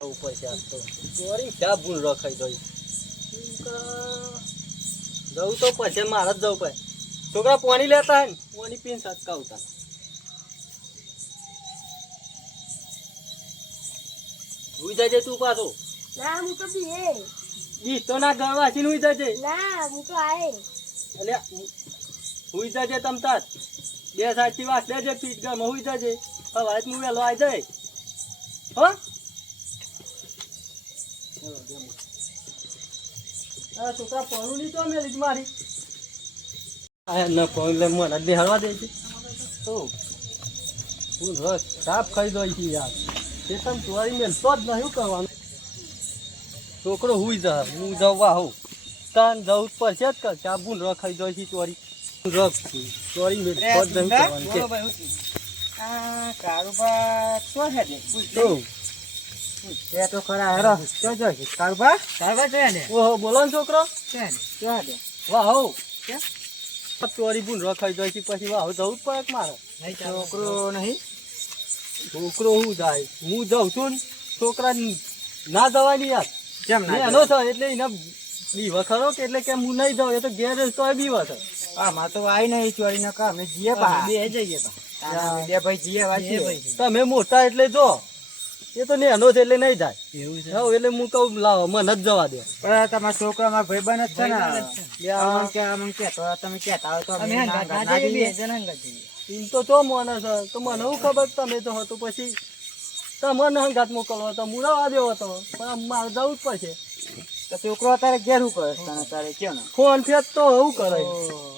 ऊपर से आज तो ચોરી ક્યાં ભૂલ રખાઈ ગઈ જવું તો પછી મારે જ જવું પડે છોકરા પાણી લેતા હે ને પાણી પીને સચકાવતા હુઈ જજે તું પાછો ના હું તો બીએ ઈ તો ના ગળવા છે હુઈ જજે ના હું તો આએ એટલે હુઈ જજે તમ તાર બે સાચી વાત લેજે પીટ ગમ હુઈ જજે હવે આજ હું વેલો આવી જાય હો આ છોકરા પાણી ની તો મેલી મારી આ ન પાણી લે મને બેહાડવા દે છે તો હું રસ સાફ ખાઈ દઈ છે યાર તે તમ ચોરી મેલતો જ નહીં કરવાનું છોકરો હુઈ જા હું જવા હોઉં તાન જવું પડશે જ કર ચાબુન રખાઈ જાય છે ચોરી રખ ચોરી મેલતો જ નહીં કરવાનું આ કારુબા તો છે દે તો એ તો ખરા હેરો જો જો કારુબા છે ને ઓહો બોલો ને છોકરો છે ને જો દે વાહ હો કે ચોરી બુન રખાઈ જાય છે પછી વાહ જવું જ પડે મારે છોકરો નહીં છોકરો હું જાય હું જાઉં છું ને છોકરા ના જવાની યાર કેમ એનો છે એટલે એને બીવા ખરો કે એટલે કે હું નહીં જાઉં એ તો ઘેર તો બીવા છે હા માં તો આઈ નહીં ચોરી ન કા અમે જીએ પા બે જઈએ બે ભાઈ જીએ વાજી તમે મોટા એટલે જો એ તો નેનો છે એટલે નહીં જાય એવું છે એટલે હું કહું લાવો મને જ જવા દે પણ તમારા છોકરા મારા ભાઈબંધ જ છે ને અમને કે તો તમે કહેતા હોય તો અમે ના જઈએ એમ તો ચો મને છે તો મને શું ખબર તમે તો હતો પછી તમને હંગાત મોકલવો તો મુરાવા દેવો હતો પણ મારે જવું જ પડશે તો છોકરો અત્યારે ઘેર શું કરે તને તારે કયો ને ફોન ફેર તો એવું કરે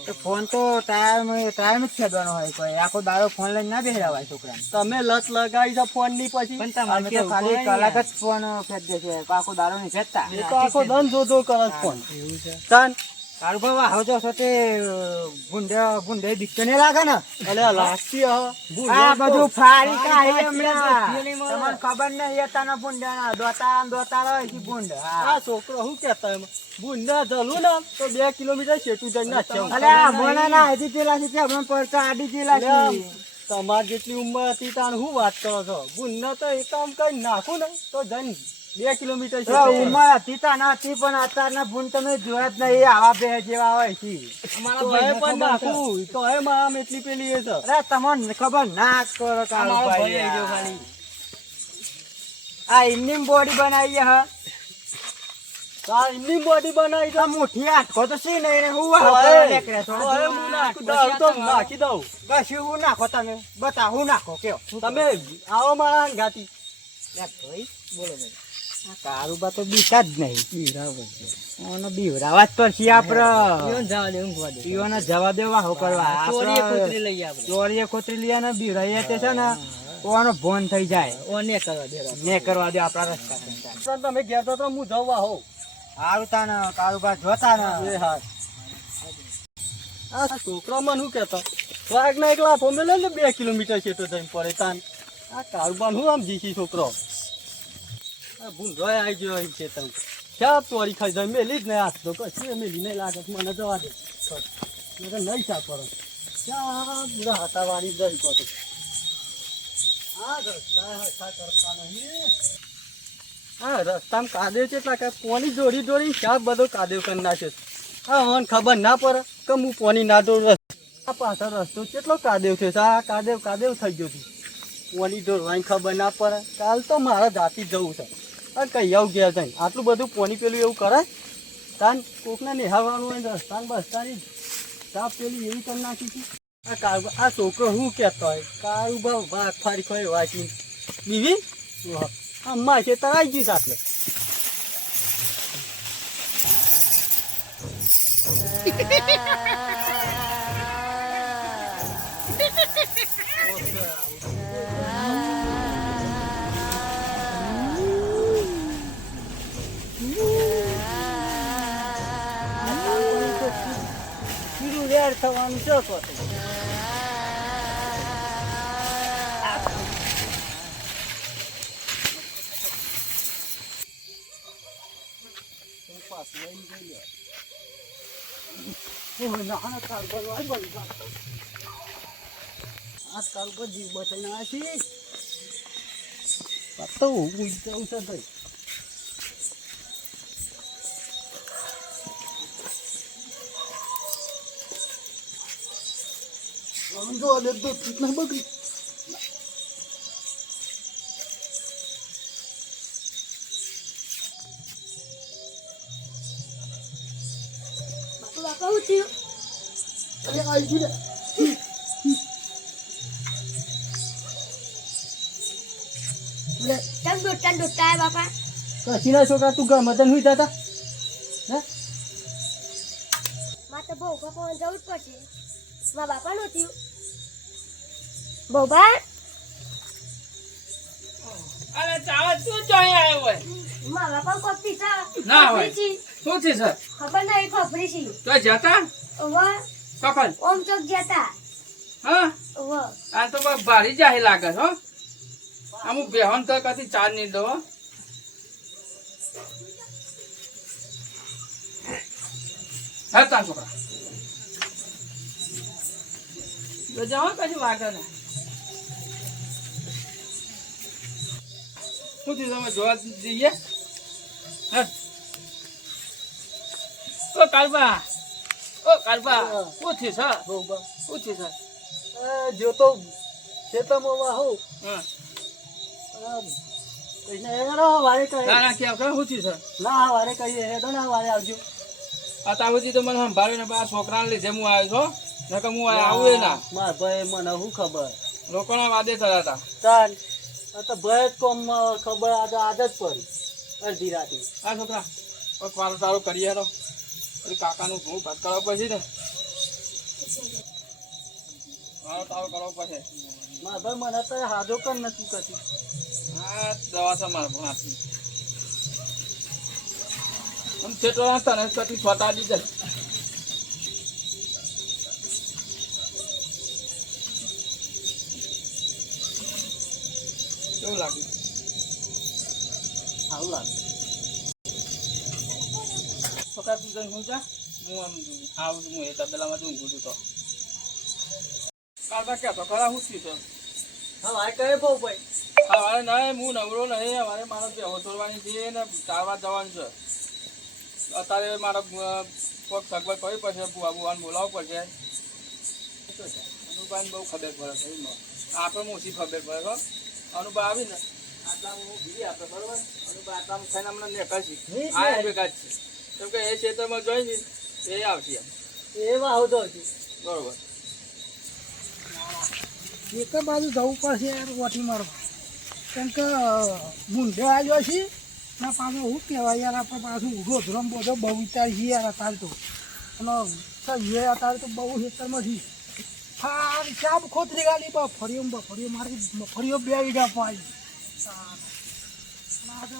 તો ફોન તો ટાઈમ જ ખેદવાનો હોય કોઈ આખો દાડો ફોન લઈને ના બેહરાવાય છોકરાને તમે લત લગાવી છે ફોન ની પછી અમે તો ખાલી કલાક જ ફોન ફેદ દે છે આખો દાડો નહીં ફેદતા એ તો આખો દન જોતો કરે ફોન તાન તારું ભાઈ આવો છો છો તે ભૂંડે દીકતો ને લાગે ને અલે લાગતી આ બધું ફાડી કાઢી હમણાં તમને ખબર નહીં એતાના ભૂંડા દોતા રહે છે ભૂંડ આ છોકરો શું કેતા એમાં બુંડા જલું ને તો 2 કિલોમીટર શેટું જઈને નાખ્યા અલે મને ના હજી પેલા છે હમણાં પડતા આડી જેલા છે તમાર જેટલી ઉંમર હતી તાર શું વાત કરો છો બુંડા તો એક કામ કઈ નાખું ને તો જઈને 2 કિલોમીટર ઉંમર હતી તા નથી પણ અત્યારના ભૂંડ તમે જોયા જ નહીં આવા બે જેવા હોય છે પણ નાખું તો હે આમ એટલી પેલી એ છે અરે તમને ખબર ના કરો કાળુભાઈ આ ઇન્ની બોડી બનાવી હ એમની બોડી બનાવી તો મુઠ્ઠી આટકો તો સી નહીં ને હું નાખી દઉં બસ હું નાખો તમે બતા હું નાખો કયો તમે આવો મારા ગાતી બોલો કારુબા તો બીતા જ નહીં બીવરાવા જ પડશે આપડે જવા દેવા હો કરવા ચોરીએ ખોતરી લઈએ ને બીવરાઈએ તે છે ને ઓનો ભોન થઈ જાય ને કરવા દે આપડા રસ્તા તમે ગયા તો હું જવા હોઉં સારું તા ને કારુબા જોતા ને એ હા આ છોકરા મને શું કેતો વાઘ ના એક લાફો મેલે ને 2 કિલોમીટર છેટો જઈને પડે તાન આ કારુબા હું આમ જીસી છોકરો આ ભૂંડો આવી ગયો છે તમે ક્યાં ચોરી ખાઈ જાય મેલી જ નહીં હાથ તો કશું મેલી નહીં લાગે મને જવા દે મને નહીં ચા પડે ક્યાં પૂરા હાથા વાળી જઈ કહો હા રસ્તા કરતા નહીં હા રસ્તામાં કાદેવ છે એટલે કે પોની દોડી ક્યાં બધો કાદેવ કરી નાખ્યો હા મને ખબર ના પડે કે હું પોની ના દોડ આ પાછળ રસ્તો કેટલો કાદેવ છે આ કાદેવ થઈ ગયો છે પોની દોડવાની ખબર ના પડે કાલ તો મારા જાતિ જવું છે અને કઈ આવું ગયા જાય આટલું બધું પોની પેલું એવું કરે તાન કોકને નિહાળવાનું હોય રસ્તાની સાફ પેલી એવી કરી નાખી છે આ છોકરો શું કહેતો હોય કારુબા ભાગ ફારી ખોઈ વાંચી બીવી અમ્મા છે તરાઈ ગઈ સાથે થવાનું છે આજકાલ જીવ બચાવી તો હું જાઉં છે ભાઈ. સમજો અને તો કેટલા બગડી. બાપુ બાપા હું થયું? અરે આવી ગયું લે. કેમ દોડતા બાપા? કશીના છોકરા તું ગમે તને હુઈ હતા હે? મારે તો બહુ બાપા જવું જ પડશે. મારા બાપા નું થયું. બહુબા અરે ચાવત તું જોઈ આવ્યો હોય મારા બાપા કોપી છે. ના હોય. ખપરી છે. શું છે સર ખબર નહીં ખપરી છે. તો જતા ઓવા કપલ ઓમ ચોક જતા. હા ઓવા આ તો બસ ભારી જાહી લાગે હો અમુક બેહન તો કદી ચાર નહીં દો હતા છોકરા તો જાઓ કશું વાગે ને શું થયું તમે જોવા જઈએ હે ઓ કાલબા શું થયું સર બહુબા. શું થયું સર જો તો ખેતરમાં વાહો હા કહીને હેડો વારે કહે ના ના ક્યાં શું થયું સર ના વારે કહીએ હેડો ના વારે આવજો. આ તાવજી તો મને સંભાળ્યું ને આ છોકરાને લીધે હું આવ્યો છો નકર હું આવું એ ના માર ભાઈ મને શું ખબર લોકોના વાદે થયા હતા ચાલ આ તો ભાઈ કોમ ખબર આજ જ પડી અડધી રાતે. આ છોકરા કોઈ વારો તારો કરીએ તો પછી કાકાનું ઘઉં ભાત કરવા પછી ને વારો તારો કરવો પડશે માર ભાઈ મને તો હાજો કર નથી કરતી. હા દવા છે મારે પણ આપી આમ છેટો તને કટી છોટા દીધે કેવું લાગ્યું સારું લાગે. છોકરા તું જઈને હું જા હું આમ આવું છું હું એ તબેલામાં ઊંઘું છું તો કાલબા કહેતો ખરા હું થયું હા વારે કહે બહુ ભાઈ સવારે નહીં હું નવરો નહીં અમારે મારે બેહો તોડવાની છે ને ચારવા જવાનું છે અત્યારે મારે કોઈક સગવડ કરવી પડશે બુવા બુવાને બોલાવવું પડશે અનુભાઈને બહુ ખબર પડે છે એમાં આપણે ઓછી ખબર પડે હો અનુભવ આવીને આટલામાં હું બીજી આપણે બરોબર અનુભવ આટલામાં થઈને અમને નીકળશી આ ભેગા જ છે કેમ કે એ ક્ષેત્રમાં જોઈને એ આવશે એવા આવતો હતી બરોબર એક બાજુ જવું પડશે યાર વાટી મારવા કેમ કે મૂંઢે આવ્યો છે ના પાછું શું કહેવાય યાર આપણે પાછું રોધરમ બધો બહુ વિચાર છે યાર અત્યારે તો અને અત્યારે તો બહુ ખેતરમાં છે હા ચાપ ખોતરી ગાલી ફરીઓ મારી ફરીઓ 2 વીઘા પાડી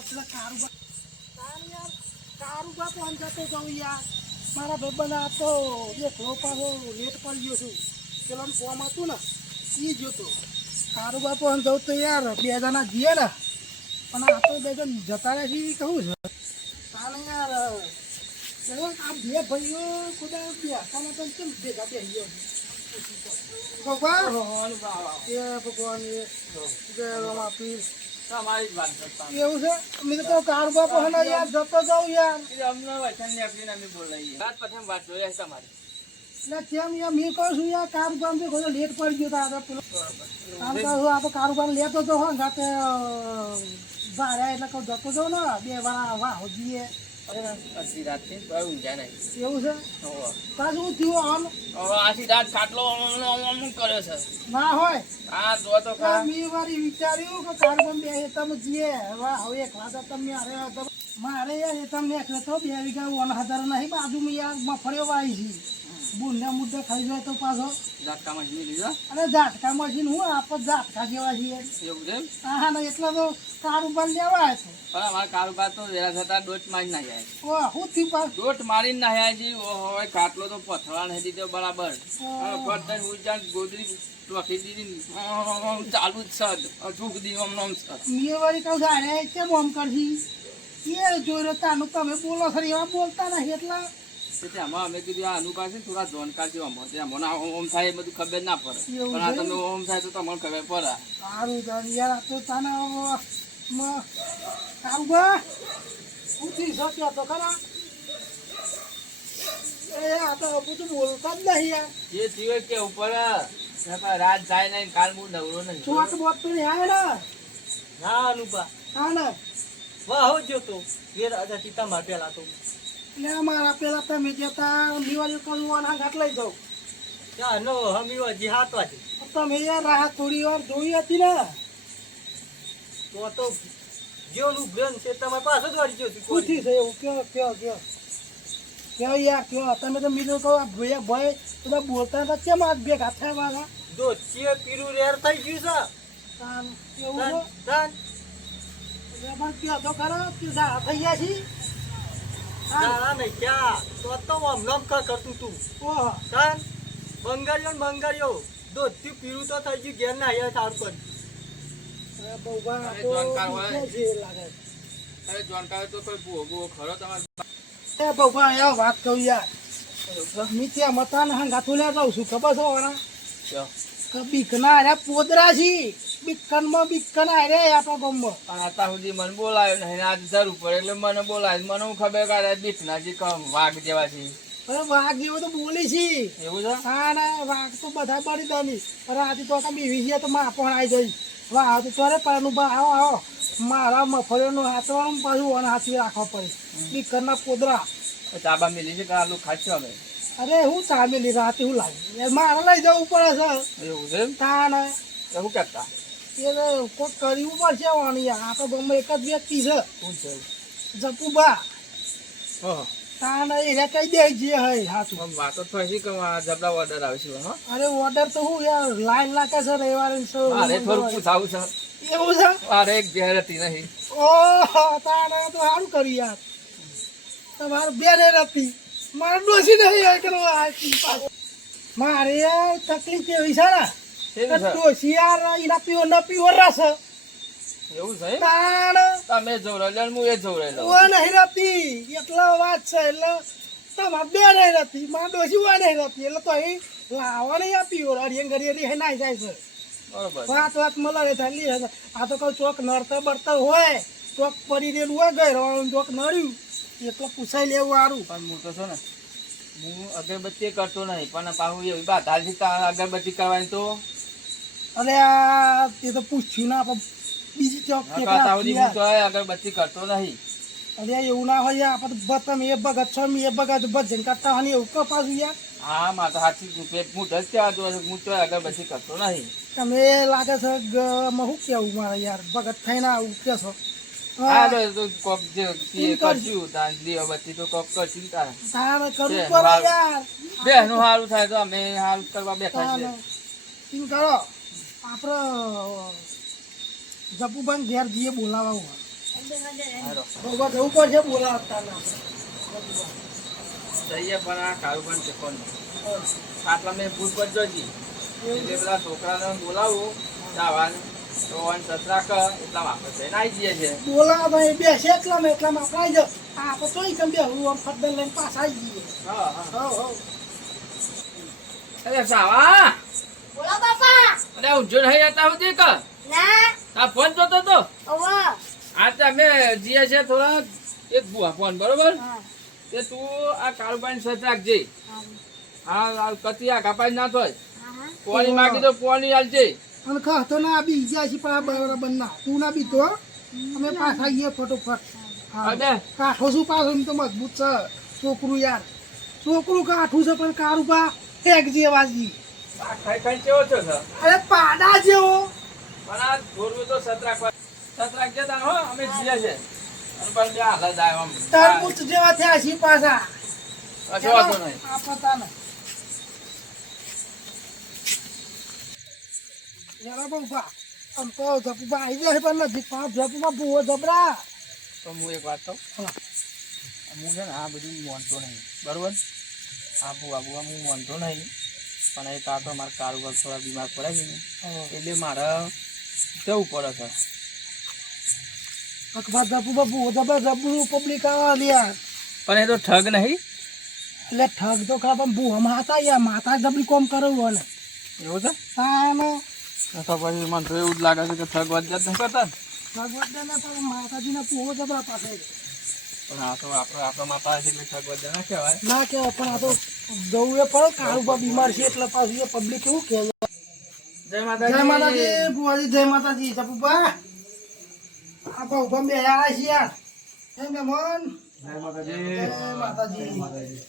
પેલા કારુબા પણ જતો જાઉં યાર મારા ભાઈબંધ આ તો એકલો પાછો લેટ પડી ગયો છું પેલાનું ફોર્મ હતું ને એ જોતો કારુબા પણ જવું તો યાર 2 જણા જઈએ ને પણ આ તો 2 જણ જતા રહે છે કહું છે તાને યાર આ 2 ભાઈઓ ખુદા બેસવાના તો કેમ ભેગા બેસી ગયો ભગવાન એ ભગવાન એ જય રમાપીર તમારી જ વાત કરતા એવું છે મેં તો કારુબા પણ યાર જતો જાઉં યાર અમને વચન ને આપીને અમે બોલાવીએ વાત પછી વાત જોઈએ તમારી એટલે કેમ યાર મેં કહું છું યાર કારુબાર બી કોઈ લેટ પડી ગયો તારે પેલો આમ કહું આ તો કારુબાર લેતો તો હોય જાતે ભાડે એટલે કહું જતો જાઉં ને 2 વાર વાહ જઈએ અડધી રાતથી બહુ ઊંઝા નહીં એવું છે પાછું હું થયું આમ આથી રાત ખાટલો અમુક કર્યો છે ના હોય આ જો તો ખરા મેં વારી વિચાર્યું કે કારુબાર 2 તમે જઈએ વાહ હવે એકલા તો તમે મારે યાર એ તમને એકલે તો 2 વીઘા 1000 નહીં બાજુમાં યાર મફળીઓ વાવી છે બુનને મુદ્દે ખાઈ જાય તો પાછો ઝાટકામાં જીવી લીધો અને ઝાટકામાં જઈને હું આપણે ઝાટકા જેવા છીએ એવું છે હા ને એટલે તો કારુબાર લેવાય છે પણ અમારા કારોબાર તો વેલા થતા દોટ મારી ના જાય ઓ હું થી પાછું દોટ મારીને ના જાય જી હવે ખાટલો તો પથરા નથી દીધો બરાબર ફટ ઉજાન ગોદરી ટોકી દીધી ચાલુ જ છે ઝૂક દી ઓમ નોમ છે મેં વળી કહું જાણે કેમ આમ કરશી એ જોઈ રહ્યો તાનું તમે બોલો ખરી એવા બોલતા નહીં એટલા એટલે આમાં અમે કીધું આ અનુભવ છે થોડા જાણકાર છે આમાં ઓમ થાય એ બધું ખબર ના પડે પણ આ તમે ઓમ થાય તો તમને ખબર પડે સારું યાર આ તો તને કારુબા ઉઠી શક્યો તો ખરા એ આ તો બધું બોલતા જ નહીં યાર જે થયું કે ઉપર રાત જાય નહીં કાલ હું નવરો નહીં ચોટ બોટ તો નહીં આવે ને ના અનુપા હા ને વાહ હો જો તો વેર આજા ટીકા માં પેલા તો એટલે અમારા પેલા તમે જતા દિવાળી કરવાના ઘાટ લઈ જાઓ ત્યાં નો હમી હજી હાથ વાગે તમે યાર રાહત થોડી વાર જોઈ હતી ને તો જેવનું બ્રેન છે તમે પાછો જ વાળી ગયો છું ઉઠી છે એવું કયો યાર કયો તમે તો મિત્રો કહો ભય ભય બધા બોલતા હતા કેમ આજ ભેગા થયા મારા જો ચીએ પીરું રેર થઈ ગયું છે એવું તાન પણ કયો તો ખરા કે ઝાડા થઈ ગયા છી ના નહીં ક્યાં તો આમ નમ કરતું તું ઓહો તાન બંગાળ્યો દોધથી પીરું તો થઈ ગયું ઘેર ના આવ્યા તાર પર અરે બહુબા અરે તો જાણકાર હોય. બીજે જે લાગે અરે જાણકાર તો કોઈ ભૂવો ખરો તમારે એ બહુબા યાર વાત કહું યાર મેં ત્યાં મતાને હંગાતું લે રહું છું ખબર છે વાળા કે બીકના અરે પોદરા છી બીકનમાં બીકના અરે આપણા ગામમાં પણ અત્યાર સુધી મને બોલાયો નહીં આજ જરૂર પડે એટલે મને બોલાય મને હું ખબર કે આ બીકના જે વાઘ જેવા છે અરે વાઘ જેવો તો બોલી છી એવું છે હા ને વાઘ તો બધા પડી દની અરે આજે તો કાં બીવી છે તો માં પણ આવી જઈ વાહ તો ચોરે પાનું બા આવો મારા મફળીનું હાથવાનું પાછું અને હાથવી રાખવા પડે બીકરના પોદરા ચાબા મિલી છે કે આલુ ખાશું અમે અરે હું ચામેલી રાતે હું લાવી મારે લઈ જવું પડે છે એવું છે એમ? તા ને એવું કરતા એ કોઈક કરવું પડશે વાણી આ તો ગમે એક જ વ્યક્તિ છે શું છે જપુબા ઓહો તા ને એને કહી દે જે હે હાથું આમ વાતો થાય છે કે આ જબરા ઓર્ડર આવે છે હા અરે ઓર્ડર તો હું યાર લાઈન લાગે છે રવિવારે મારે થોડું પૂછાવું છે એવું છે મારે એક ઘેર હતી નહીં ઓહો તા ને તો સારું કર્યું યાર તમારે બેને નથી મારે ડોસી નહીં યાર કરવા મારે યાર તકલીફ એવી છે ને કેવી છે? ડોસી યાર એના પીવો ન પીવો રસ એવું છે એમ? તાણ તમે જોવરાઈ લો હું એ જોવરાઈ લઉં ઓ નહીં રહેતી એટલો વાત છે એટલે તમારે બે નહીં રહેતી મારે ડોસી વા નહીં રહેતી એટલે તો અહીં લાવવાની આ પીવો અડીએ ઘડી નાઈ જાય છે બરોબર વાત મળે થાય આ તો કઈ ચોક નડતર બળતર હોય ચોક પડી રહેલું હોય ગઈ ચોક નડ્યું એટલે પૂછાઈ લેવું સારું પણ હું તો છો ને હું અગરબત્તી કરતો નહીં પણ પાછું એવી વાત હાલથી અગરબત્તી કરવાની તો અરે આ તે તો પૂછ્યું ના પણ બીજી ચોક કરતા સુધી હું તો અગરબત્તી કરતો નહીં અરે એવું ના હોય યાર આપણે બતમ એ ભગત છો એ ભગત ભજન કરતા હોય ને એવું કપાસું યાર હા મારે તો હાથી હું જ કહેવા દો હું તો અગરબત્તી કરતો નહીં તમે લાગે છે શું કેવું મારે યાર ભગત થઈને આવું કે છો હા તો કોક જે કરશું તાર દીવાબત્તી તો કોક કરશું ને તારે તારે કરવું છે, પડે મારું. યાર બેનું સારું થાય તો અમે સારું કરવા બેઠા તારે છીએ એમ કરો આપણે જપુભાઈ ઘેર જઈએ બોલાવા હોય હારો. બહુ જવું પડશે બોલાવતા જઈએ પણ આ કારુબાન છે કોણ આટલા મેં ભૂલ પર જોઈ એટલે બધા છોકરાને બોલાવું દાવાનું તો સસરા કર એટલા વાપસ થઈને આવી જઈએ છે બોલાવા એ બેસે એટલામાં આપણે આવી જાવ આપણે તો કેમ બે હું આમ ફટદલ લઈને પાછા આવી જઈએ હા હા હો અરે સાવા બોલો બાપા અરે ઊંઝો નહીં હતા સુધી કર ના આ ફોન જોતો તો ઓવા આ તો અમે જઈએ છે થોડા એક બુઆ ફોન બરોબર હા તે તું આ કારુબાન સત રાખજે હા કતી આ કપાઈ ના થોય હા પોણી માગી તો પોણી આલજે અને કહતો ના બી ગયા છે પણ બરાબર ના તું ના બી તો અમે પાછા આવીએ ફટોફટ હા અરે કાઠો શું પાછો એમ તો મજબૂત છે છોકરું યાર છોકરું કાઠું છે પણ કારુબા એક જેવાજી આ ખાઈ ખાઈ કેવો છો સર અરે પાડા જેવો પણ આ થોડું તો સત રાખવા સત રાખજે તાર હો અમે જઈએ છે અને પણ બે હાલત આવ્યો આમ તરબૂચ જેવા થયા છે પાછા કશો વાંધો નહીં આ પતા ને જરા બહુ બા આમ તો જપુબા આવી જાય પણ નથી પાંચ જપુમાં બહુ જબરા તો હું એક વાત કહું હા. હું છે ને આ બધું માનતો નહીં બરોબર આ બુઆ બુઆ હું માનતો નહીં પણ એક આ તો મારા કારોબાર થોડા બીમાર પડે છે ને એટલે મારે જવું પડે છે અખબાર જપુબા બહુ જબર જબરું પબ્લિક આવે યાર પણ એ તો ઠગ નહીં એટલે ઠગ તો ખરા પણ બહુ માતા યાર માતા જબરી કોમ કરવું હોય ને એવું છે તાને તો પછી મને તો એવું જ લાગે છે કે ઠગ વાત જાત નહીં કરતા ને સગવડના પણ માતાજીના પૂવો જબરા પાસે પણ આ તો આપણા માતા છે એટલે સગવડ ના કહેવાય. ના કહેવાય પણ આ તો જવું એ પડે કાળુબા બીમાર છે એટલે પાછું એ પબ્લિક એવું કહે છે. જય જય માતાજી. માતાજી બુવાજી, જય માતાજી. જપુબા આ બહુ ગમે આવ્યા છે યાર. જય મહેમાન. જય માતાજી. જય માતાજી.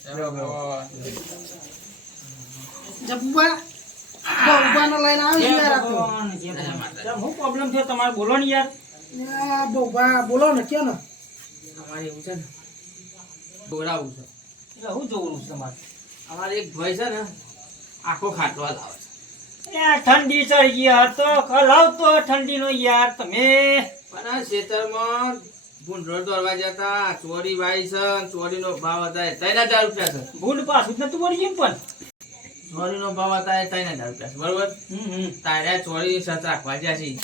જય ભગવાન. જપુબા બહુ ઉભાને લઈને આવી છે યાર. શું પ્રોબ્લેમ છે તમારે બોલો ને યાર. આ બહુ બા બોલો ને કે ને. અમારે એવું છે ને દોરાવું છે. એટલે શું જોવું છે તમારે? અમારે એક ભાઈ છે ને આખો ખાટવા લાવે છે. યાર ઠંડી ચડી ગઈ હતો લાવતો ઠંડીનો યાર તમે. પણ આ ખેતરમાં ભૂંડરો દોરવા જતા ચોરી વાઈ છે, ચોરીનો ભાવ હતા 3000 રૂપિયા છે. ભૂંડ પાછું જ નતું વળી પણ. ચોરીનો ભાવ હતા 3000 રૂપિયા છે, બરોબર. તારે ચોરી સત રાખવા જ્યાંસી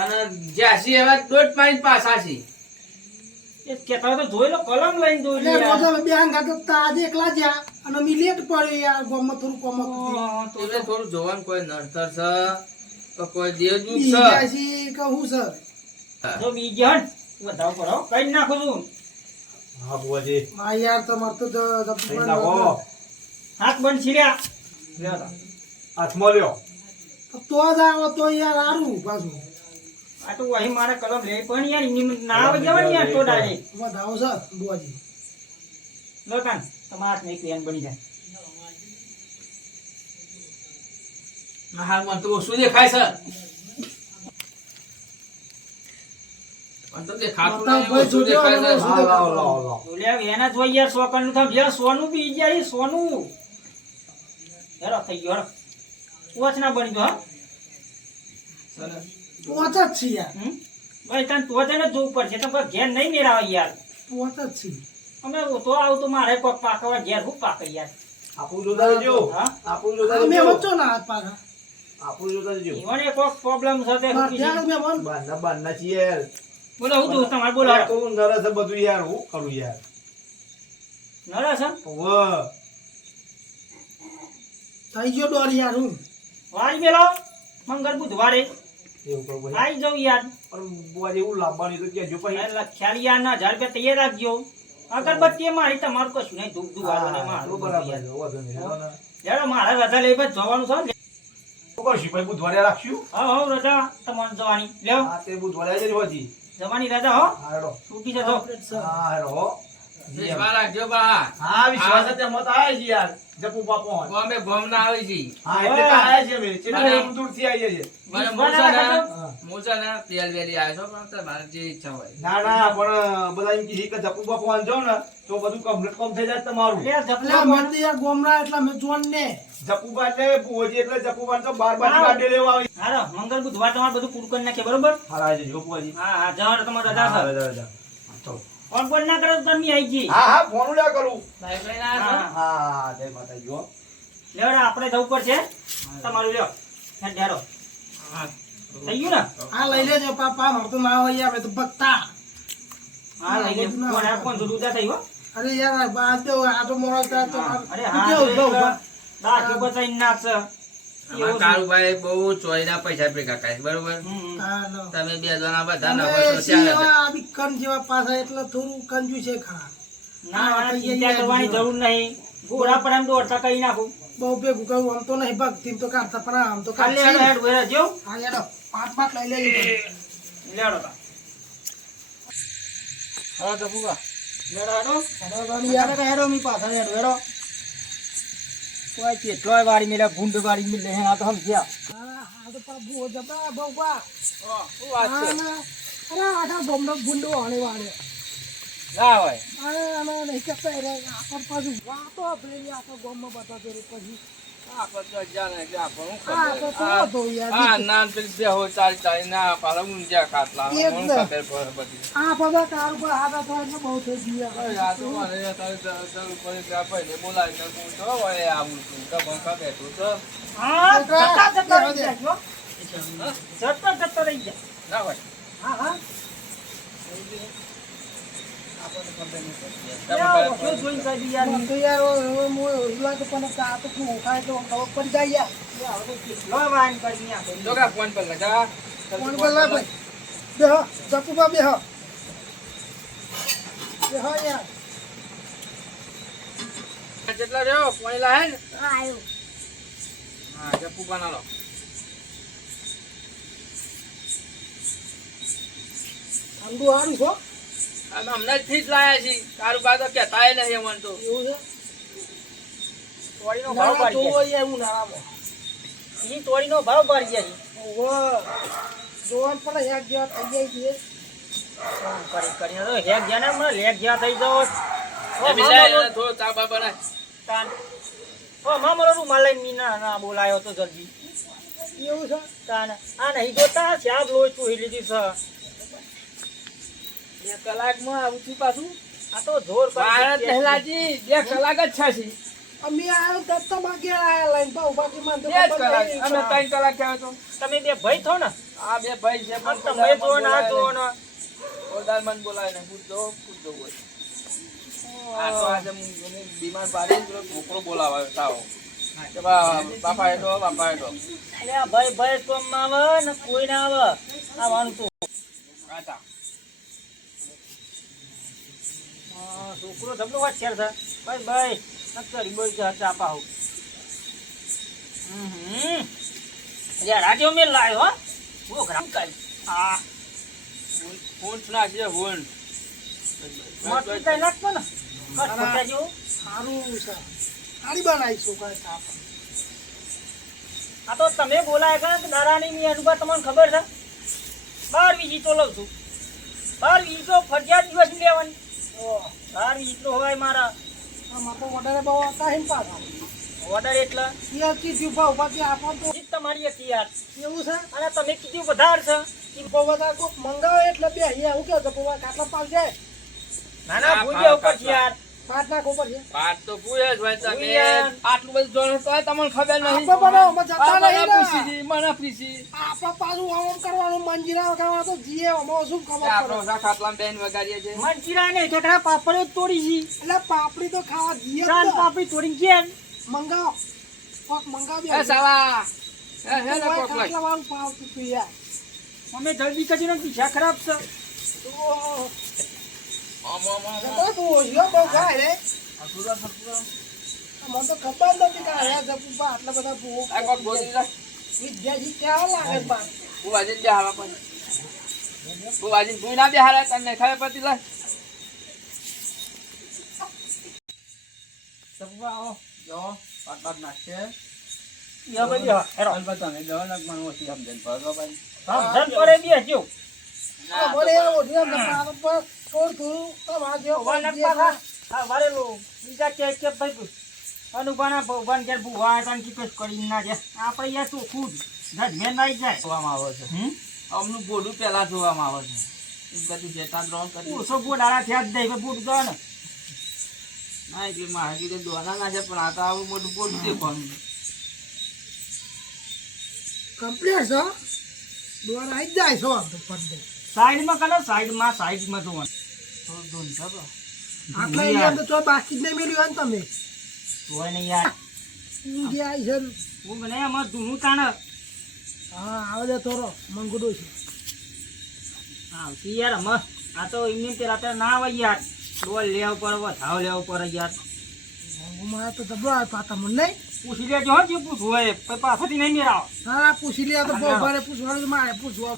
અને જ્યાંસી એવા દોઢ પાણી પાછા છે. એ કેતા તો જોઈ લો, કલમ લઈને જોઈ લો એટલે યાર. રોજ બે અંગા કરતા આજે એકલા જ્યાં અને અમે લેટ પડ્યો યાર. ગામમાં થોડું કોમ હતું. એટલે થોડું જોવાનું કોઈ નડતર છે તો કોઈ દેવદૂત બી છે. ગયા છે કે હું છે? જો બીજી હટ વધાવ કરો કઈ નાખું છું. હા બુઆજી હા યાર તમારે તો થઈ નાખો હાથ બંધ છીર્યા. લ્યો હાથમાં લ્યો તો જ આવો તો યાર સારું પાછું. આ તો અહીં મારે કલમ લે પણ યાર એની ના આવે જવાની યાર તો ડાયરેક્ટ. વધાવો છે બુવાજી. લો કાન તમારા હાથમાં એક પેન બની જાય. હા મને તો ઓછું દેખાય છે. મને તો દેખાતું માતા નહીં, ભાઈ ઓછું જોજો, દેખાય છે. ઓછું હા લાવો લાવો લાવો બોલ્યા એના જોઈ યાર સોકરનું થામ યાર સોનું બી જાય સોનું. હેરો થઈ ગયો હેરો. ઓછ ના બની ગયો હા. પોચ જ છે યાર. ભાઈ તને તો તેને જોવું પડશે તો કોઈ ઘેર નહીં મેળાવે યાર. પોચ જ છે. અમે તો આવું તો મારે કોઈ પાકવા ઘેર હું પાકે યાર. આપણું જોતા રહેજો હા? આપણું જોતા અમે રહેજો વચ્ચો ના હાથ પાકા. આપણું જોતા રહેજો ઈવોને કોક પ્રોબ્લેમ છે તે શું કીધું? ત્યાં મેં મન બારના છીએ યાર બોલો હું જોઉં તમારે બોલો તો હું નરસ છે બધું યાર હું કરું યાર નરસ હે? વાહ થઈ ગયો ડોર યાર હું. વારી મેલો મંગળ બુધવારે એવું કરું ભાઈ આવી જાઉં યાર. પણ બુઆજી એવું લાવવાની તો કેજો પછી એટલે ખ્યાલ યાર ના 1000 રૂપિયા તૈયાર રાખજો. અગરબત્તી એ મારી તમારું કશું નહીં ધૂપ ધુવાનું ને હા, તો મારું બરાબર યાર. છે, વાંધો નહીં, હેલો ને. યાર મારે રજા લઈ બસ જવાનું છે. તો કરશું ભાઈ બુધવારે રાખશું હા રજા તમારે જવાની લ્યો હા તે બુધવારે આવી જજો હજી જવાની રજા હો હા હેડો છૂટી જજો. હા હેડો હો. વિશ્વાસ રાખજો બા. હા વિશ્વાસ છે તેમાં તો આયા છે યાર જપુ બાપો બોમ્બે બોમ્બ ના આવી છે. હા એટલે તો આયા છે અમે કેટલા દૂર દૂરથી આવીએ છીએ મને વિશ્વાસ મોજા તેલ વેલી આવ્યો છો પણ તો મારે જે ઈચ્છા હોય. ના ના પણ બધા એમ કીધી કે જપુ બાપુ વાંચો ને તો બધું કમ્પ્લીટ કોમ થઈ જાય તમારું લે એટલે જપલા અમે તો યાર ગોમરા એટલે અમે જોન ને. જપુબા એટલે ભુવોજી એટલે જપુબા તો બાર બાર કાઢી લેવા આવી હારો મંગળ બુધવાર તમારે બધું પૂરું કરી નાખે બરોબર. હા જજો ભુવોજી હા હા જવાનું તમારે રજા હા છે. રજા રજા ચલો ફોન બોન ના કરો તો નહીં આવી ગઈ. હા હા ફોન લ્યા કરું સાહેબ લઈને આવ્યા છો? હા હા જય માતાજી હો લેવડે આપણે જવું પડશે તમારું લ્યો હેડ હેરો હા. થઈ ગયું ને. આ લઈ લેજો પાપા મારે તો ના હોય યાર અમે તો ભક્તા. હા લઈ લે કોણ આ કોણ જુદા થઈ હો. અરે યાર આ તો આટો મોડો થાય તો અરે હા દાખી બચાઈ નાખ છે. અમારા કાળુભાઈ બહુ ચોરીના પૈસા ભેગા કરે છે, બરોબર. તમે બે જણા બધા ના હોય તો ચાલે છે. કન જેવા પાછા એટલે થોડું કંજુ છે ખરા. ના ના ચિંતા કરવાની જરૂર નહીં. ઘોડા પર એમ દોડતા કરી નાખું. બહુ ભેગું કહું આમ તો નહીં ભક્તિ તો કાઢતા પણ આમ તો ખાલી હેડ હેડ વેરા જો હા યાર પાંચ લઈ લેજો. લેડો તા. હા તો ફુગા લેડો હેડો યાર હેડો મી પાછા હેડો હેડો કોઈ કેટલોય વાડી મેલે ગુંડ વાડી મેલે હે આ તો સમજ્યા. હા તો પાપુ જબા બહુ બા. શું વાત છે? અરે આખા ગોમનો ગુંડો વાળે વાળે. ના હોય. અરે આનો નહીં કરતા રે આપણ પાછું વાતો આપણે આખા ગોમમાં બતાતો રે પછી. આપણે તો જાણે એટલે આપણને શું હા તો ખબર? તો યાર. હા ના પેલી બે હોય ચાલી ના પાછા ઊંધિયા ખાટલા એક મને ને. ખબર પડે બધી. આ બધા કાર ઉપર હાથ થાય એટલે બહુ થઈ ગયા. અરે આ તો મારે અત્યારે જરૂર પડે ત્યાં ભાઈને બોલાવીને હું તો હવે આવું છું તો બંકા બેઠું તો હા જતા રહી જાય જો. જતા રહી જાય. ના હોય. હા હા આપણને ખબર નહીં પડતી. યાર તમે ઓછો જોઈને કરી યાર. તો યાર હવે હું એલા તો પણ આ તો શું ખાય તો ખબર પડી જાય યાર. કેટલોય વાઈન કરી નાખે. જો કે ફોન પર લગા. ફોન પર લાવ ભાઈ. બેહો જપુબા બેહો બેહો યાર જેટલા રહ્યો પાણી લાહે ને હા આવ્યો હા જપુ પાના લો આંડુ હારું છો અમે હમણાં જ થી જ લાયા છીએ તારું બા તો કહેતાય નહીં અમને તો એવું છે તોડીનો ભાવ ના પાડી જોવો ગયા યાર હું નારામાં ઈ તોડીનો ભાવ પાડી ગયા જોવાન પણ એક જેવા થઈ જાય છે કરી તો હેક ગયા ને મને લેક ગયા થઈ જાવ થોડો ચા બા બનાય તાન ઓ મામલો રૂમાલ લઈને મીના ના બોલાયો તો જલ્દી એવું છે તાન આ નહીં જોતા શાક લોહી ચૂહી લીધી છે 2 કલાકમાં આવું છું પાછું આ તો જોર ભારત પહેલાજી 2 કલાક જ છે અમે આવ્યો દત્તા માગે આયા લઈને બહુ બાકી મને તો 2 ખબર કલાક નહીં. અમે 3 કલાક થયો તો તમે બે ભાઈ થો ને આ બે ભાઈ છે આમ તમે જો ને આ જો ને ઓરદાર મન બોલાય ને પૂછજો હોય આ તો આજે હું બીમાર પાડી પેલો છોકરો બોલાવા તાવ કે બાપા હેડો એટલે આ ભાઈ ભાઈ તો આવે ને કોઈ ના આવે આવવાનું તો આતા છોકરો ધબલો વાત છે ભાઈ ભાઈ નકરી બોલ કે હતા પાહુ યાર આજે મેં લાયો હો ઓ ગ્રામ કાઈ આ ફોન ના છે ફોન મત કઈ નાખતો ને કટ ફોટા જેવું સારું છે સારી બનાવી છોકરા સાપ આ તો તમે બોલાય કે દારાની મી અનુભવ તમને ખબર છે 12 વીજી તો લઉં છું 12 વીજી તો ફરજિયાત દિવસ ની લેવાની 12 વીજી તો હોય મારા આમાં તો વધારે બહુ હતા હિમ પાછા ઓર્ડર એટલે યાર કીધું ભાવ બાકી આપણ તો જીત તમારી હતી યાર એવું છે અને તમે કીધું વધારે છે કે બહુ બધા કોક મંગાવે એટલે બે અહીંયા હું કહું તો બહુ કાટલા પાલ જાય ના ના ભૂલ્યા ઉપર છે યાર 5 લાખ ઉપર છે વાત તો પૂછે જ ભાઈ તમે આટલું બધું જોડો તો તમને ખબર નહીં આપણે બનાવો અમે જતા નહીં ને મને પૂછી આપણે પાછું આમ કરવાનું મંજીરા કરવાનું તો જીએ અમારે શું ખબર આપણો પડે ખાટલામાં બેન વગાડીએ છે મંચીરા ને ઠેકડા પાપડ તોડી છી એટલે પાપડી તો ખાવા જીએ ચાલ પાપડી તોડી ગયા મંગાવો કોક મંગાવી એ સાલા હે ને કોક લઈ કાટલા વાળું પાવતું તું યાર અમે જલ્દી કરીને પીછા ખરાબ છે જતા તું ઓછો બહુ ખાય રે મને તો ખબર નથી કે આયા જપુબા આટલા બધા ભૂવો આ કોક બોલી લે વિદ્યાજી કેવા લાગે છે બાપ હું વાજીને બે હારા પણ હું વાજીને ભૂઈ ના બે હારા તને ખાય પતી લે સબવા આવો જો પાટ નાખશે યા બધી હેરો અલબત્ત તમે જો નક મને ઓછી સમજણ પડો ભાઈ જન પડે બી હજો આ બોલે આ ઓઢિયા જપા પર થોડ થોડું તમારા જેવો ભગવાન પાછા હા વારેલો બીજા કે ભાઈ અનુભાના ભગવાન કે ભુવા તન કીપેસ કરી ના દે આપણે યાર તો ખુદ જજ મેં નાઈ જાય જોવામાં આવે છે અમનું બોડું પહેલા જોવામાં આવે છે એમ કદી જેતા ડ્રોન કરી ઓછો બોડાળા થયા જ દઈ બૂટ ગયો ને ના એટલે મારે કીધું દોના ના છે પણ આ તો આવું મોટું બોડું દેખવાનું કમ્પ્લીટ છે દોર આવી જાય છો આમ તો પડદે સાઈડમાં કરો સાઈડમાં જોવાનું થોડું દોન થતો આટલા એરિયા તો તો બાકી જ નહીં મેલ્યું હોય ને તમે હોય ને યાર ઇન્ડિયા આવી છે ને. હું મને અમાર ધૂનું તાણ હા આવે છે થોડો મંગુડો છે આવતી યાર અમે આ તો એમની પેલા અત્યારે ના આવે યાર ડોલ લેવા પર વધાવ લેવા પર યાર મંગુમાં તો જબરો આવે પાતા મને નહીં પૂછી લેજો હો જે પૂછવું હોય પછી પાછળથી નહીં મેળાવો હા પૂછી લે તો બહુ ભારે પૂછવાનું છે, મારે પૂછવા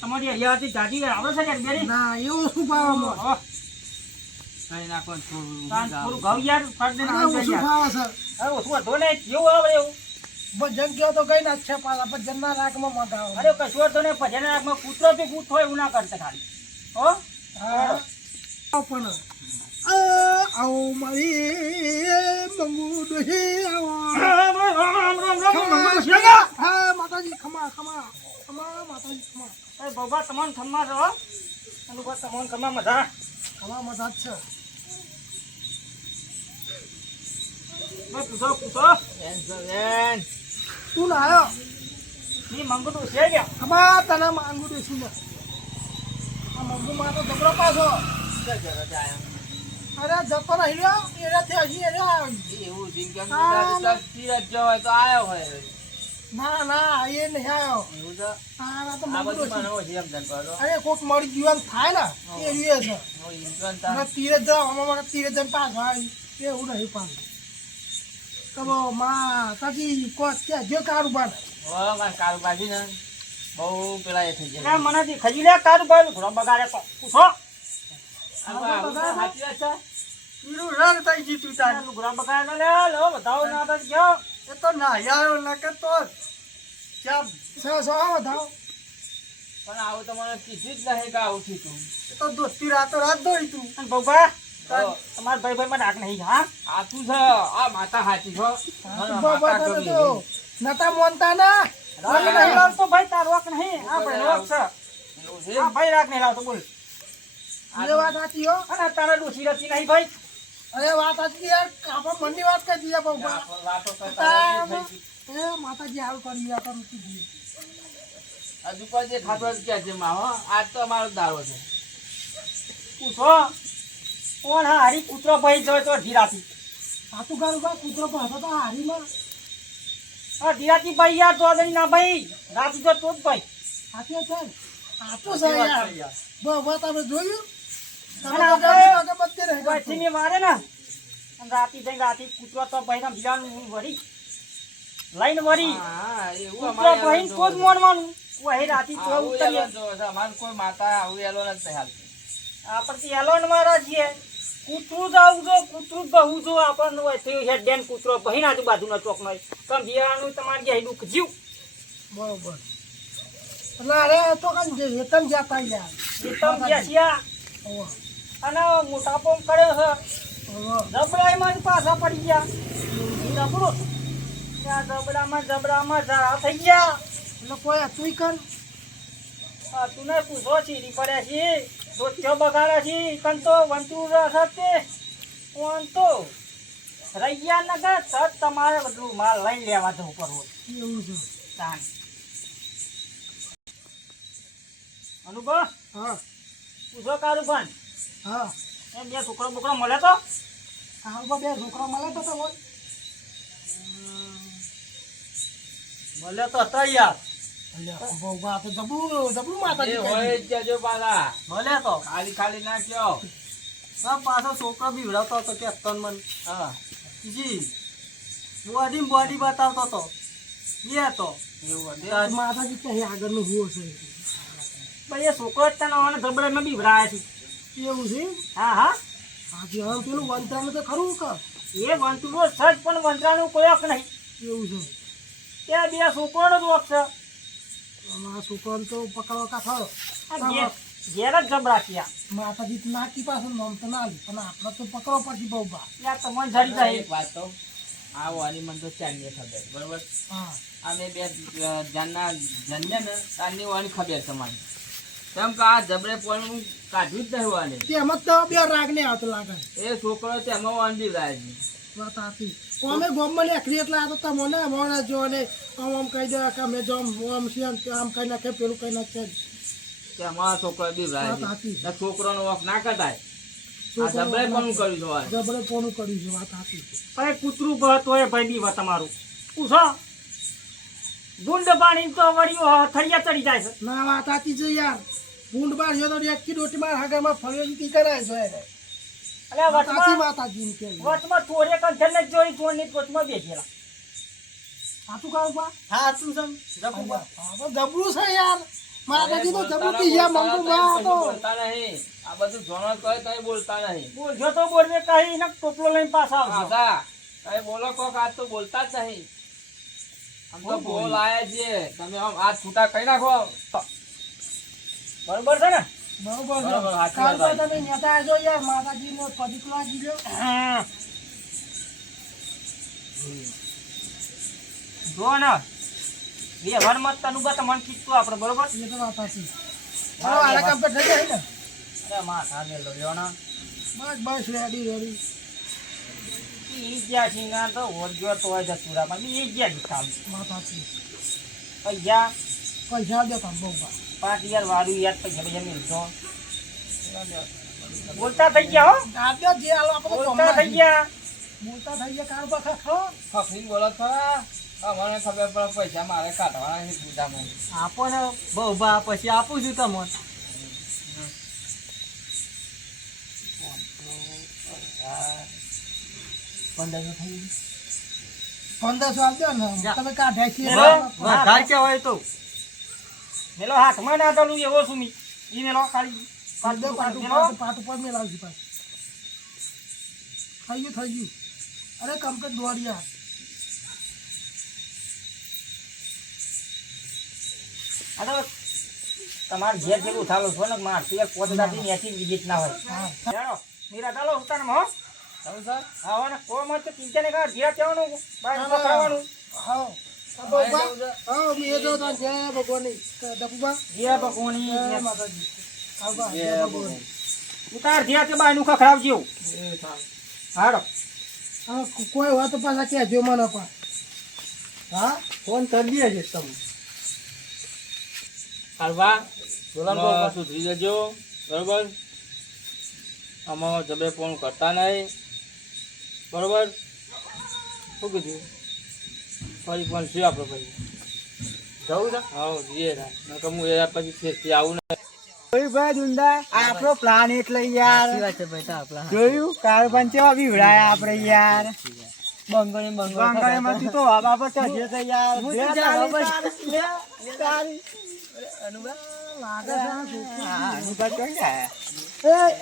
તમારી હરિયાથી જાજી આવે છે યાર બેરી ના એવું શું પાવામાં કઈ નાખો થોડું ઘઉં યાર ફટ દે આ ઓછું ખાવા છે અરે ઓછું વધો ને કેવું આવે એવું ભજન કયો તો કઈ ના છે પાછા ભજનના રાખમાં મગાવો અરે કશું વધો ને ભજન રાખમાં કૂતરો બી કૂત હોય એવું ના કરતા ખાલી હો હા પણ આવો મારી મંગુડો છે આવો હા માતાજી ખમા ખમા ખમા માતાજી ખમા બાબા તમામ ખમ્મા છો અનુભવ તમામ ખમ્મા મજા ખમા મજા જ છે પૂછો તું ના આવ્યો ની મંગું છે ગયા ખમા તને માંગુ દેશું ને આ મંગુ માં તો જબરો પાછો અરે જતો નહીં રહ્યો એનાથી હજી એને એવું જિંદગી સ્થિર જ જવાય તો આવ્યો હોય ના ના એ નહીં આવ્યો. એવું છે આ તો આ મંદિર બધું છે. મને ઓછી સમજણ પડે તો. અરે કોક મળી જીવન થાય ને એ રીએ છે. હું ઈંધણ અને તાર તીરે જાવ અમારે તીરે જઈને પાછો આવી એવું નહીં પાછું. તો માં કાકી કોક ક્યાં જો કારોબાર ઓ માર કાલ બાજી ને બહુ પેલા એ થઈ એટલે જાય મને ખજી લે તારું ભાઈ ઘોડો બગાડે તો પૂછો આવું સાચી વાત છે પીરું રંગ થઈ ગયું તું તારું ઘોડો બગાડે લે લો બતાવો ના તો ગયો એ તો ના યાર ના કે તો કેમ સો વધાવો. પણ આવું તો મને કીધું જ નહીં કે આવું થયું તું એ તો દોસ્તી રાતો રાત દોઈ તું અને બબા તમારા ભાઈ ભાઈ માં રાખ નહીં હા આતું છે આ માતા હાચી છો મને બાબા માતા તમે ગમી તો નતા મોનતા ના. રાખ નહીં લાવતો ભાઈ તાર રોક નહીં આ ભાઈ રોક છે એવું છે આ ભાઈ રાખ નહીં લાવતો બોલ એ વાત સાચી હો. અને તારા ડોસી રતી નહીં ભાઈ અરે વાત સાચી યાર આપણે મનની વાત કરી દીધા બાબા. વાતો કરતા થઈ ગઈ. એ માતાજી હાલ કરી યાર તમે કીધી. હજુ પણ જે ખાતો જ ક્યાં છે માં હો આજ તો અમારો દારો છે પૂછો કોણ હા હારી કૂતરો ભાઈ જોય તો ધીરાતી સાચું કારોબાર કૂતરો પાછો તો હારીમાં આ ધીરાતી ભાઈ યાર તો દઈ ના ભાઈ રાતી તો તો જ ભાઈ સાચું છે ને? સાચું છે યાર. બાબા તમે જોયું તમે અને તો આપણે ગાડી વાગે બધે રહી ગયા. પછી મેં મારે ને અને રાતી જઈને રાતી કૂતરો તો ભાઈ ના બીજાનું વરી લઈને વરી હા એવું કૂતરો અમારે ભાઈ તો જ મોનવાનું વહી રાતી તો આવું ઉતરીએ એલો જો છે. અમારે કોઈ માતા આવું એલો નથી હાલતું આપણે એલોન મારા છીએ કૂતરું જ આવું જો કૂતરું જ બહુ જો આપણને હોય થયું હેડ ડેન કૂતરો ભાઈ આજુબાજુના ચોકનો કમ બિયારણનું તમારે ગયા દુઃખ જીવ બરોબર. એટલે અરે તો કાંઈ જે વેતન જતા યાર. એ તમ ગયા ઓહો, અને મોટાપો કર્યો છે ઓહો. જબડામાં જ પાછા પડી ગયા જબડો ત્યાં જબડામાં ઝાડા થઈ ગયા એટલે કોઈ હતું કર. આ તું ને પૂછો ચીરી પડ્યા છે રોચ્યો બગાડ્યા છે કન તો વંતુ રસતે કોણ તો રૈયા નગર સત તમારે બધું માલ લઈ લેવા જવું પડવું એવું છે. તાન અનુભવ હા પૂછો કારું પણ હા. એમ બે છોકરો બોકરો મળે તો કારોબાર બે છોકરા મળે તો તમે મળે તો હતા યાર બાબા તો જબરું માતાજી એ કહી હોય જ જજો પાછા મળે તો ખાલી ખાલી ના કયો આ પાછો છોકરો બીવડાવતો હતો કે તન મન હા જી બોડી બતાવતો હતો એ તો એવું હતું દીધું. માતાજી કહે આગળનું હું છે ભાઈ એ છોકરો જ તને ધબડામાં બીવડાયા છે એવું છે. હા હા હાજી હવે પેલું વંતરાનું તો ખરું કે એ વંતુડો સજ પણ વંતરાનું કોઈ હક નહીં એવું છે. ત્યાં બે છોકરોનો જ વખ છે અમારા છોકરાને તો પકડવા કાઠો. આ ઘેર જ જબરાક્યા માતાજી તો નાખી પાસે નામ તો ના લે પણ આપણે તો પકડવા પડશે બાબા. યાર તમને જરી જાય એક વાત તો આ વાની મને તો ચાંદની ખબર બરોબર હા અમે બે જાનના જન્મે ને તારની વાની ખબર છે મને કેમ કે આ જબરે પણ કાઢ્યું જ નહીં વાની તેમાં તો બે રાગ ને આવતો લાગે. એ છોકરો તેમાં વાંધી લાય છે વાત સાચી. અમે ગોમમાં નીકળી એટલે આ તો તમને મોને જો ને આમ કહી દે કે અમે જો આમ છીએ ને આમ કઈ નાખે પેલું કઈ નાખે. તેમાં છોકરો બીવરાય વાત સાચી. છે છોકરોનો વખ ના કટાય આ જબરે પણ કર્યું છે વાની. જબરે પોનું કર્યું છે. વાત સાચી. ભાઈ કૂતરું ગત હોય ભાઈ બીવા તમારું પૂછો ગુંડ પાણી તો વળ્યું થળિયા ચડી જાય છે ના વાત સાચી છે યાર. ભૂંડ બાર તો એક રોટી માર હાગરમાં ફળ્યો તી કરાય છે એને. એટલે માતાજી વચમાં માતાજી ને કહે. વચમાં ચોરે કંઠે જ જોઈ ચોરની વચમાં બેઠેલા સાચું કહું બા. હા શું છે જપુબા હા તો જબરું છે યાર. માતાજી તો બોલતા જબરું કી યાર મંગુ બોલતા માં કશું તો. બોલતા નહીં આ બધું જોણો કહે કઈ બોલતા નહીં બોલજો તો બોલવે કઈ ને ટોપલો લઈને પાછા આવજો આશા કઈ બોલો કોક આજ તો બોલતા જ નહીં આમ તો બોલ આયા છીએ તમે આમ હાથ છૂટા કઈ નાખો તો. બરોબર છે ને બરોબર છે. બરોબર, સાચી કાલ વાત તો તમે નેતા આવજો યાર. માતાજી નો પદીકલો જીલ્યો. હા. જો ને વ્યવહાર મત તનુબા તમને કીધું આપણે બરોબર એ તો વાત સાચી. બરો આલા કામ પર થઈ જાય ને. અરે માં થાને લો લ્યો ના બસ બસ રેડી રેડી. ઈ ગયા છે ના તો ઓરજો તો હોય જતુરામાં ઈ ગયા છે કામ વાત સાચી. પૈસા પૈસા દે તમ બહુ બા. 5000 વાળું યાર પૈસા પૈસા મિલતો બોલતા થઈ ગયા હો આપજો જે આલો આપણે બોલતા થઈ ગયા બોલતા થઈ ગયા કારોબાર ખાખો. ફફરીને બોલો ખરા મને ખબર પડે પૈસા મારે કાઢવાના છે ગુદામાં. આપો ને બહુ બા પછી આપું છું તમને. પંદરસો આપજો ને તમે કાઢ્યા છીએ વધારે કે હોય તો મેલો હાથમાં ના ચાલુ એવો સુમી ઈ મેલો ખાલી પાટ ઉપર મેલાવજો પાછું. થઈ ગયું અરે કમ્પ્લીટ દોડ્યા. આ તો તમારે ઘેર જેવું ઉઠાલો છો ને મારતી એક પોતદાથી નેથી વિજિત ના હોય જાણો નીરા ચાલો ઉતારમાં હો ચાલો સર. આવો ને કોઈ મત ચિંતા નહીં કર ઘેર જવાનું બહાર ખાવાનું હા હા મેં જો તો જય ભગવાનની ડબુબા ઘેર પકોણી જય માતાજી. આવવા જય ભગવાન. ઉતાર ઘેર કે બાયનું ખખડાવજો એ ચાલ. હાડો હા કોઈ હોય તો પાછા કહેજો મને પણ. હા ફોન કરી દઈએ છે તમે. કાળવા બોલાવો, આમાં બોલાવો. સુધરી જજો બરોબર. આમાં જબે પણ કરતા નહીં બરોબર. શું કીધું ફરી પણ શું આપણે ફરી જવું છે હા જઈએ નકર હું એ પછી ફેરથી આવું ને. ભાઈ દુંદા આપણો પ્લાન એટલે યાર સાચી વાત છે બેટા આપણા. જોયું કારબાન કેવા બીવડાયા આપણે યાર બંગોળી બંગાળીમાંથી તો હવા પર ચઢીએ તો યાર હું બે તો તારી જાણવા તારી લાગે છે આ છોકરું. હા અનુભવ કઈ ગયા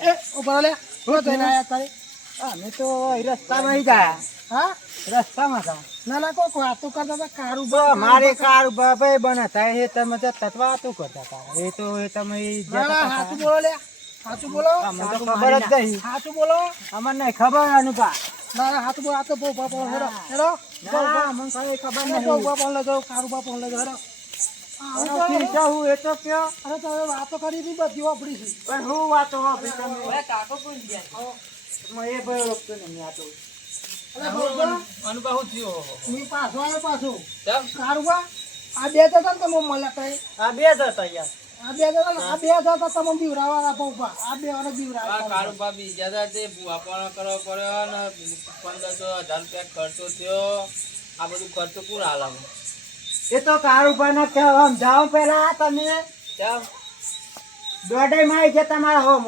એ ઉભા લે શું થઈને આયા તારે? અમે તો અહીં રસ્તામાં આવી ગયા હા રસ્તામાં હતા ના ના કોઈ વાતો કરતા હતા કારું તો અમારે કાર ભાઈ બન હતા એ તમે તો તત્વાતું કરતા હતા એ તો એ તમે ના ના સાચું બોલો લે સાચું બોલો અમને તો ખબર જ નહીં સાચું બોલો અમને નહીં ખબર અનુભા ના ના સાચું બોલો આ તો બહુ બાપો હેરો હેરો અમને કઈ ખબર બહુ નહીં બાપો લઈ જાઓ કારું બાપો લઈ જાઓ હેરો હું એ તો કયો અરે તમે વાતો કરી હતી બધી વાપરી છે પણ હું વાતો વાપરી તમે કાકો કોણ ગયા? એ ભાઈ ઓળખતો નહીં આ તો અરે ભગવાન અનુભવ શું થયો હું પાછો આવ્યો પાછો કેમ કારું બા આ બે જતા ને તમે મળ્યા કઈ આ બે જ હતા યાર. આ બે જતા ને આ બે જતા તમે બીવરાવા પપ્પા આ બે વાળા આ બીવરાવા કાળુ ભાભી જ્યાદા તે વાપરવા કરવો પડ્યો ને 1500 1000 રૂપિયા ખર્ચો થયો. આ બધું ખર્ચો પૂરા હાલામાં એ તો કાર ઉપર ન સમજાવો પેલા તમે કેમ દોઢાઈ માં છે તમારા હોમ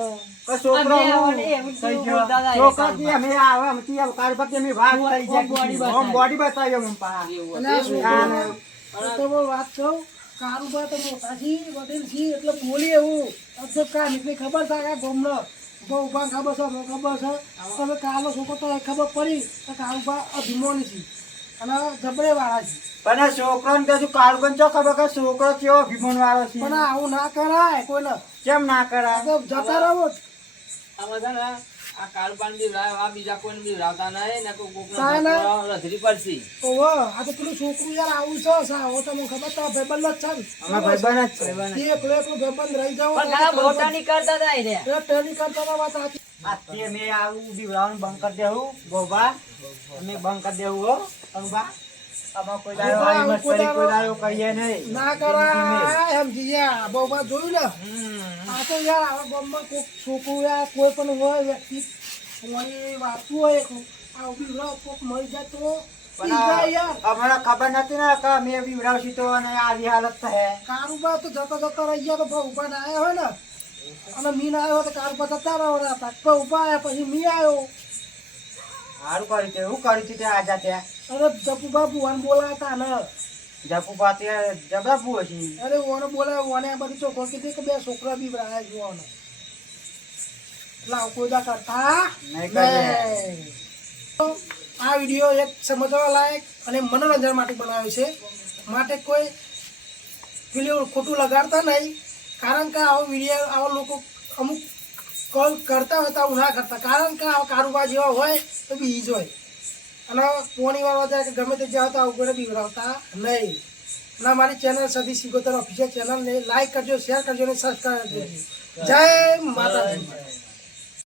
છોકરો અમે હું આવડે એવું થઈ કેવું ગયો. દાદા એ છોકરાથી અમે આવે અમથી આવ કાર પર અમે વાત થઈ જાય body હોમ બોડી બતાવ્યો મમ પા એવું અને આ હતું. છોકરો તો બહુ વાત કહું કારું બા તો મોટા છી વડીલ છી એટલે બોલી એવું અબજબ કા નીકળી ખબર થાય કે ગોમનો બહુ ઉભા ખબર છે મને ખબર છે તમે કાલો છોકરો તો ખબર પડી તો કારું બા અભિમાની છે અને જબરે વાળા છે પણ છોકરો ને કશું કાળું ચો ખબર કે છોકરો કેવો ભીમણ વાળો છે પણ આવું ના કરાય કોઈને કેમ ના કરાય આ તો જતા રહો આમાં છે ને આ કાળુભાઈ બી આ બીજા કોઈને બી રાવતા નહીં ને કોઈ કોકનો ના, ના. છોકરો રધરી પડશે. ઓહો આ તો પેલું છોકરું યાર આવું છે સાવ તમને ખબર તો ભાઈબંધ જ છે ને અમારા ભાઈબંધ જ છે એકલો એકલો ભાઈબંધ રહી જાવ પણ ઘણા બોટાની કરતા હતા એ રહ્યા. ટેલી કરતા હતા વાત સાચી આજથી અમે આવું બીવડાવવાનું બંધ કરી દેવું ગોબા અમે બંધ કરી દેવું હો અંબા આમાં કોઈ દાડો આવી મસ્કરી કોઈ દાડો કરીએ નહીં ના કરાય એમ જીયા બહુ વાત જોયું ને આ તો યાર આવા ગામમાં કોઈક છોકરું યાર કોઈ પણ હોય વ્યક્તિ કોઈ વાતું હોય એકલું આ ઉભી રહો કોઈક મરી જાય તો પણ ઈ જાય યાર અમને ખબર નથી ને કે અમે બીવડાવશું તો અને આવી હાલત થાય કારુબા તો જતો જતો રહી ગયા તો ભાઈ ઉભા ના આવ્યા હોય ને અને મી ના આવ્યો તો કારુબા જતા રહો હતા ભાઈ ઉભા આવ્યા પછી મી આવ્યો સારું કર્યું તે હું કર્યું હતું ત્યાં આજા ત્યાં અરે જપુ બાબુ વાન બોલાતા ને જપુ પાતે જબરાપુ હશે અરે ઓને બોલાવ્યો ઓને આ બધી છોકરો કીધી કે બે છોકરા બી રહ્યા જોવાનો લાવ કોઈ દા કરતા નહીં કરે. નહીં. તો આ વિડીયો એક સમજવા લાયક અને મનોરંજન માટે બનાવ્યો છે માટે કોઈ પેલું ખોટું લગાડતા નહીં કારણ કે આવો વિડીયો આવા લોકો અમુક કોલ કરતા હોય તો આવું ના કરતા કારણ કે આવા કારોબાર જેવા હોય તો બી જ હોય અને પોણી વાળવા જાય કે ગમે તે જાવ તો આવું કોઈ બીવડાવતા નહીં અને મારી ચેનલ સદી સિગોતર ઓફિશિયલ ચેનલને લાઈક કરજો શેર કરજો અને સબસ્ક્રાઈબ કરજો જય માતાજી.